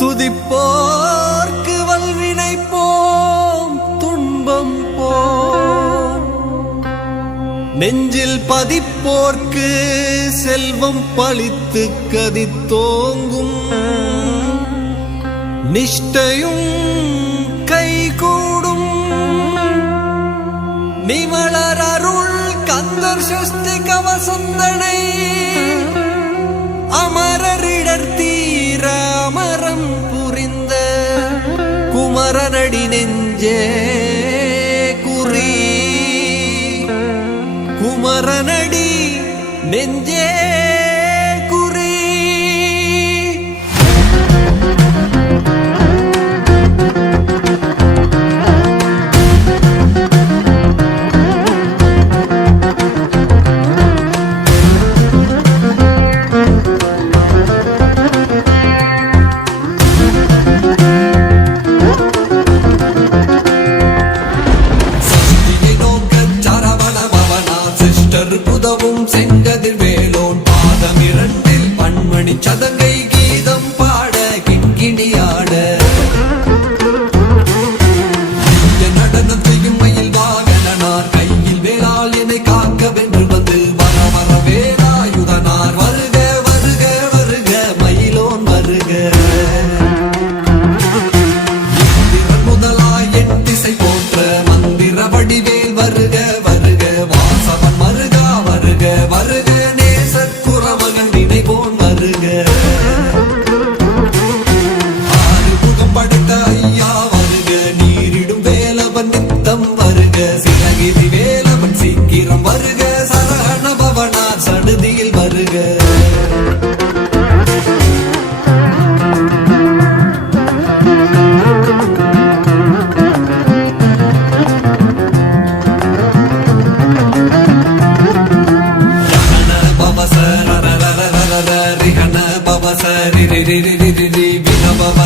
துதிப்போர்க்கு வல்வினை போம் துன்பம் போம், நெஞ்சில் பதிப்போர்க்கு செல்வம் பழித்து கதித்தோங்கும், நிஷ்டையும் கைகூடும். நிமலர் அருள் கந்தர் சஷ்டி கவசந்தனை அமரரிடர் தீர அமரம் புரிந்த குமரனடி நெஞ்சே குறி, குமரனடி நெஞ்சே புதவும் செங்கதிர் வேலோன் பாதம் இரண்டில் பன்மணி சதங்கை கீதம் பாட கிண்கிணியாட, நடனம் செய்யும் மயில் வாகனார் கையில் வேளால் என்னை காக்க வென்று வந்து வர வர வேலாயுதனார் வருக வருக வருக மயிலோன் வருக. முதலாய் என் திசை போன்ற மந்திர வடிவேல் வருக வருக, வாசவன் வருக வருக, நேசர் குறமகன் நினைவோன் வருக. ஆறு முகம் படைத்த ஐயா வருக, நீரிடும் வேலவன் நித்தம் வருக, சிறகிரி வேலவன் சீக்கிரம் வருக, சரகண பவனார் சடுதியில் வருக.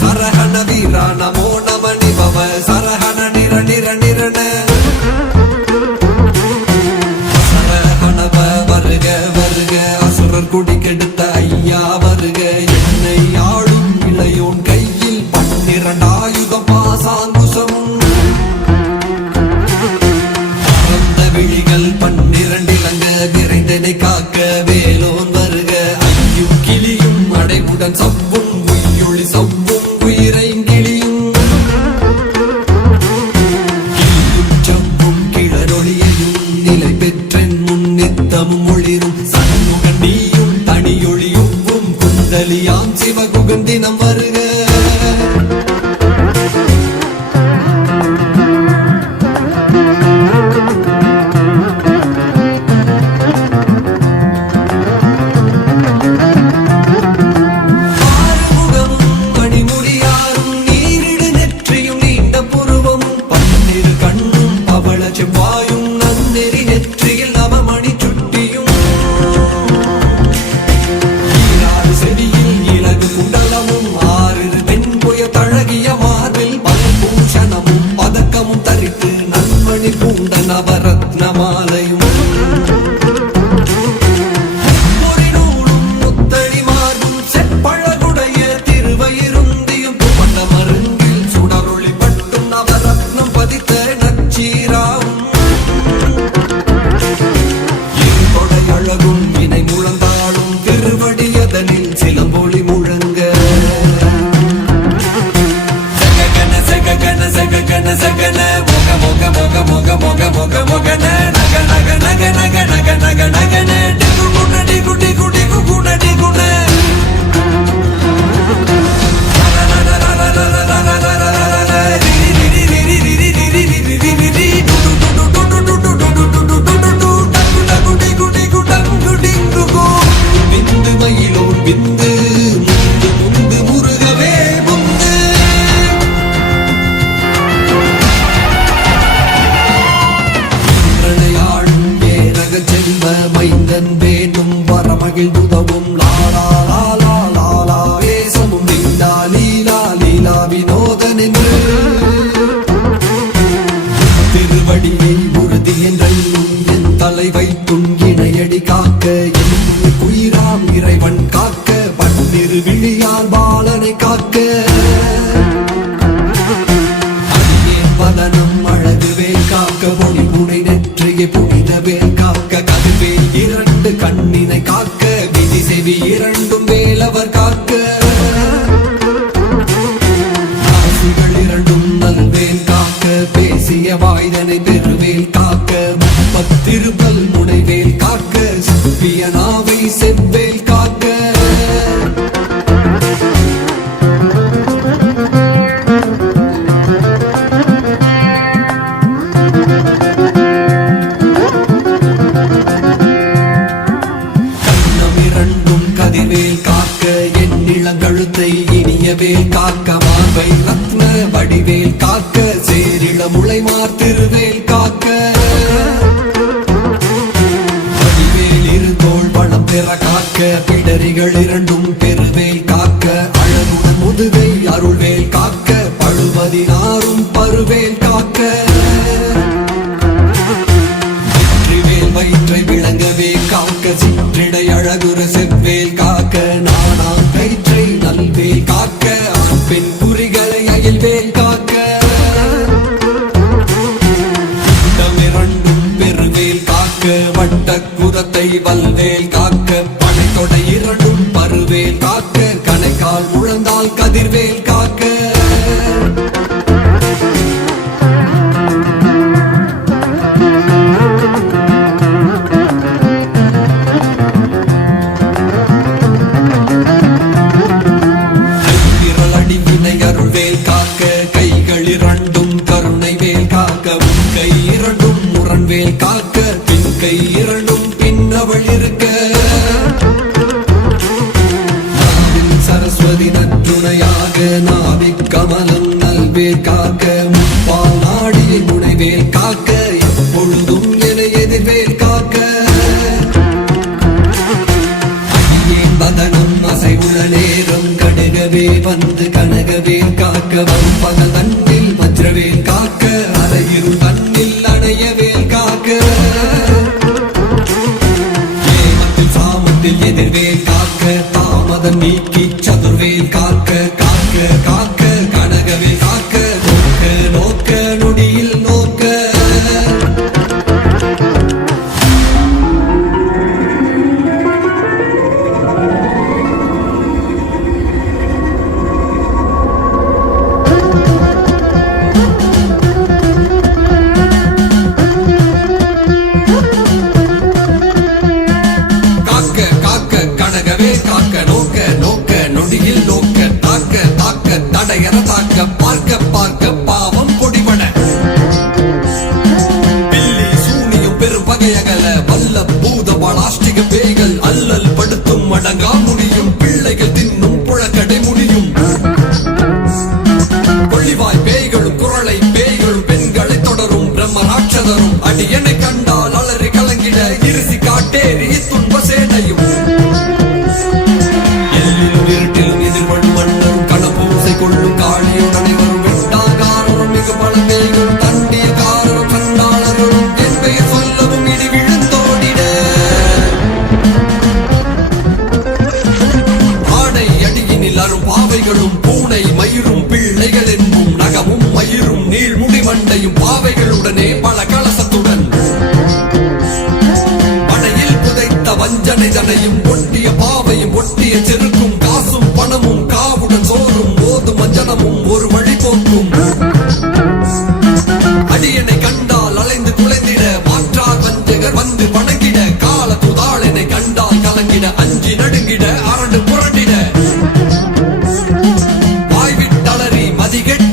சரஹண வீரா நமோ நம நிபவ சரஹண நிர நிர நிரண சரஹணவ வருக வருக, அசுரர் குடி கெடுத்த ஐயா வருக, என்னை ஆளும் இளையோன் கையில் 12 ஆயுதம் பாசாங்குசமும், விழிகள் 12 இலங்க விரைந்தனை காக்க வேலோன் வருக, ஐயும் கிளியும் அடைவுடன் சவ்வும் உயிரொளி சவ்வும் உயிரை கிளியும், கிளியும் சவ்வும் கிளரொளியையும் நிலை பெற்றென் முன்னித்தமும் ஒளிரும், சண்முகன் நீயும் தனியொளியுவும் குந்தலியாம் சிவகுகன் தினம் வருக. செவ்வாயும் நன்னெறி நெற்றியில் நவமணி சுட்டியும், ஈராறு செடியில் இலகு குண்டலமும், 6 பெண் புய தழகிய மார்பில் பல்பூஷணமும் பதக்கமும் தரித்து நன்மணி பூண்ட நவரத்ன மாலையும், பொறிநூலும் முத்தடி மார்பும் செப்பழகுடைய திருவயிருந்தியும், துவண்ட மருங்கில் சுடரொளி பட்டும் நவரத்னம் பதித்த நச்சீராவும், அழகும் இணை முழந்தாடும் திருவடியதனில் சிலம்பொலி முழங்க, சககன சககன சககன சகன மொக மொக மொக மொக மொக மொக மொகன நக நக நக நக நக நக நகன டிகு குண டிகு டிகு டிகு குண டிகுண மயிலோன் விந்து முந்து முந்து முருகவே முந்து. ஆளும் ஏரக செல்வ மைந்தன் வேண்டும் வரமகிழ் உதவும் லாலா லாலா லாலா வேசமும் லீலா லீலா லீலா வினோதன் என்று திருவடியை உறுதி என்றும் என் தலை வைத்தும் இணையடி காக்க குயிராம் இறைவன் காக்க 12 விழியால் பாலனை காக்க வேல் காக்க மார்பை ரத்ன வடிவேல் காக்க சேரிள முளைமார் திருவேல் காக்க வடிவேல் இருந்தோள் வளம் பெற காக்க பிடரிகள் இரண்டும் பெருவேல் காக்க அழகுடன் முதுகை அருள்வேல் காக்க பழுவதினாரும் பருவேல் காக்க வெற்றிவேல் வயிற்றை விளங்கவே காக்க சிற்றிடை அழகுற செவ்வேல் காக்க நானாம் கயிற்றை நல்வேல் காக்க பெண் குறிகளை அயல்வேல் காக்க இடமிரண்டும் பெருவேல் காக்க வட்ட குரத்தை வல்வேல் காக்க படைத்தொடை இரண்டும் பருவேல் காக்க கணைக்கால் முழந்தால் கதிர்வேல் காக்க அருள்வேல் காக்க கைகள் இரண்டும் கருணை வேல் காக்க கை இரண்டும் முரண்வேல் காக்க பின் கை இரண்டும் பின்னவள் இருக்க சரஸ்வதி நற்றுணையாக நாவிக் கமலம் நல்வேல் காக்க முப்பால் நாடியை முனைவேல் காக்க எப்பொழுதும் என எதிர்வேல் காக்க அடியேன் வதனம் அசைவுள்ள நேரம் கடுகவே வந்து கனகவேல் காக்க பகல் தன்னில் வஜ்ரவேல் காக்க அரையிரும் தன்னில் அணையவேல் காக்க ஏமத்தில் சாமத்தில் எதிர்வேல் காக்க தாமதம் நீக்கி சதுர்வேல் காக்க காக்க காக்க கனகவேல் காக்க நோக்க நோக்க நொடியில் நோக்க காக்க நோக்க நோக்க நொடியில் நோக்க தாக்க தாக்க தடையற தாக்க பார்க்க பார்க்க பாவம் பொடிபட பில்லி சூனியும் பெரும் பகையகல வல்ல பூத பலாஷ்டிக பேய்கள் அல்லல் படுத்தும் அடங்கா முடியும் பிள்ளைகள் தின்னும் புழக்கடை முடியும் கொள்ளிவாய் பேய்களும் குரலை பேய்களும் பெண்களை தொடரும் பிரம்ம ராட்சதரும் அடியனை கண்டால் அலறி கலங்கிட இருசி காட்டேறி துன்ப சேனையும் கொள்ளும் காளியும் அனைவரும் வெட்டாகாரரும் மிக பல பேய்களும் தண்டிய காரரும் சண்டாளரும் என் பெயர் சொல்லவும் இடி விழுந்தோடிட ஆடை அடியினில் அரும் பாவைகளும் பூனை மயிரும் பிள்ளைகள் என்பும் நகமும் மயிரும் நீள்முடி மண்டையும் பாவைகளுடனே பல கலசத்துடன் மனையில் புதைத்த வஞ்சனை தனையும் ஒட்டிய பாவையும் ஒட்டிய செருக்கும் காசும் பணமும் காவுடன் சோறும் மஞ்சனமும் ஒரு வழி போக்கும் அடியனை கண்டால் அலைந்து குலைந்திட மாற்றார் வஞ்சகர் வந்து வணங்கிட கால துதாளனை கண்டால் கலங்கிட அஞ்சி நடுங்கிட அரண்டு புரண்டிட வாய்விட்டளறி மதிகெட்ட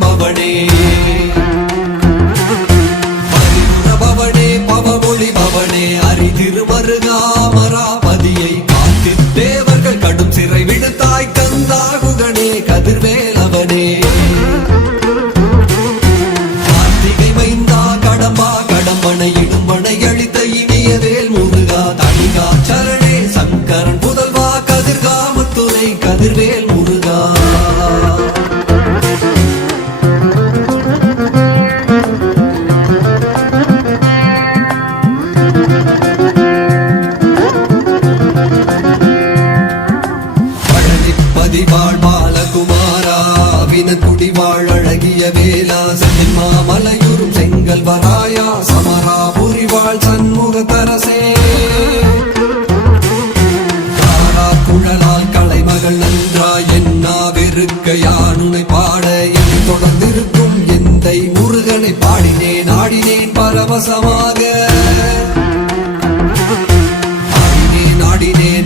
பவனே பரிபுர பவனே பவமொழி பவனே அரிதிருமருகாமராபதியை காத்து தேவர்கள் கடும் சிறை விடுத்தாய் கந்தாகுகனே கதிர்வேலவனே கார்த்திகை மைந்தா கடம்பா கடம்பனை இடும்பனை அழித்த இனிய வேல் முருகா தனிகா சரணே சங்கரன் புதல்வா கதிர்காமத்துறை கதிர்வேல் முருகா பதிவாழ் பாலகுமாரா வினத்துடி வாழ் அழகிய வேலா சென்மா மலையுறும் செங்கல் வராயா சமரா புரிவாள் சண்முக தரசே காரா குழலால் கலைமகள் நன்றாய் என்னா வெறுக்க யானுனை பாட என தொடர்ந்திருக்கும் எந்தை முருகனை பாடினேன் ஆடினேன் பரவசமாக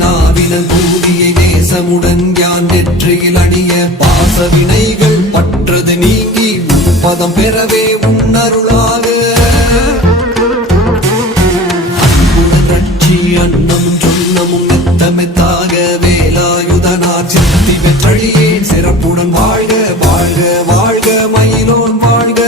நாவினன் பூதியை நேசமுடன் யான் நெற்றியில் அணிய பாசவினைகள் பற்றது நீங்கி பதம் பெறவே உன்னருளாக அன்புடன் ரட்சி அன்னம் சொன்னமும் மெத்தமெத்தாக வேலாயுதனார் சித்தி வெற்றழியேன் சிறப்புடன் வாழ்க வாழ்க வாழ்க மயிலோன் வாழ்க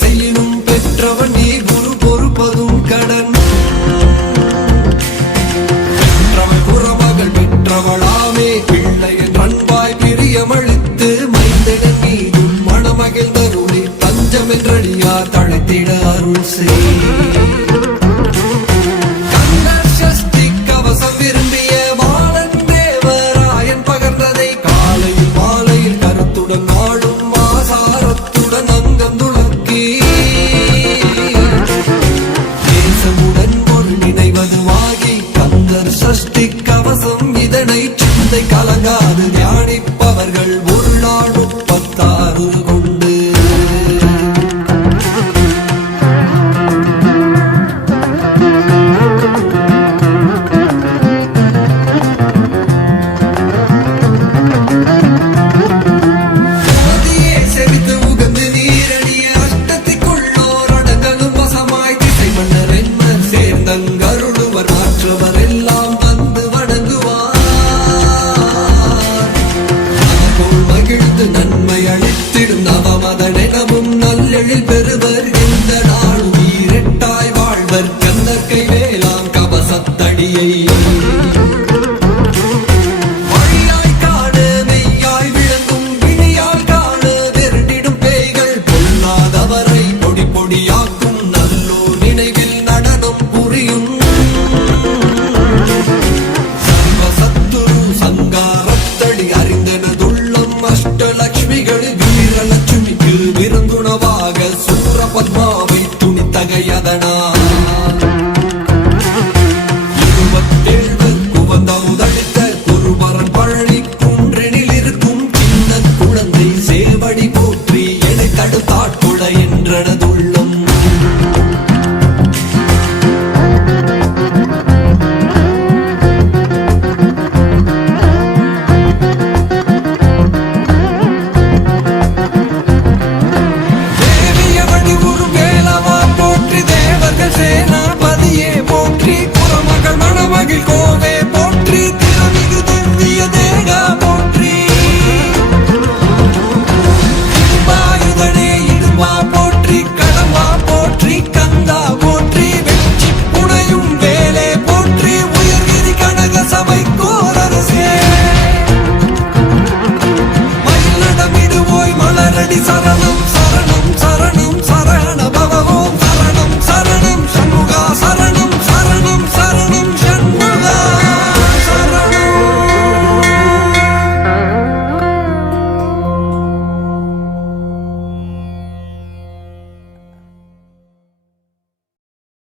செய்யணும் பெற்றவன் நீ குரு பொறுப்பதும் கடன் பெற்றவள் குறமகள் பெற்றவளாமே பிள்ளையின் அன்பாய் பிரியமளித்து மைந்தடன் நீயும் மணமகிழ்ந்தருளி தஞ்சம் என்றடியார் தழைத்திட அருள் செய் சஷ்டி கவசம் இதனை சிந்தை கலங்காது தியானிப்பவர்கள் ஒரு நாள் 36 கொண்டு செவித்து உகந்து நீரடிய அஷ்டத்திற்குள்ளோர் அடங்கலும் வசமாய் திசை மன்னர் என்ன சேர்ந்தங்கருளுவர் மாற்றவர் எல்லாம் நன்மை அளித்திடும் நவமதனமும் நல்லெழில் பெறுவர் இந்த நாள் உயிரெட்டாய் வாழ்வர் கந்தற்கை வேளாம் கவசத்தடியை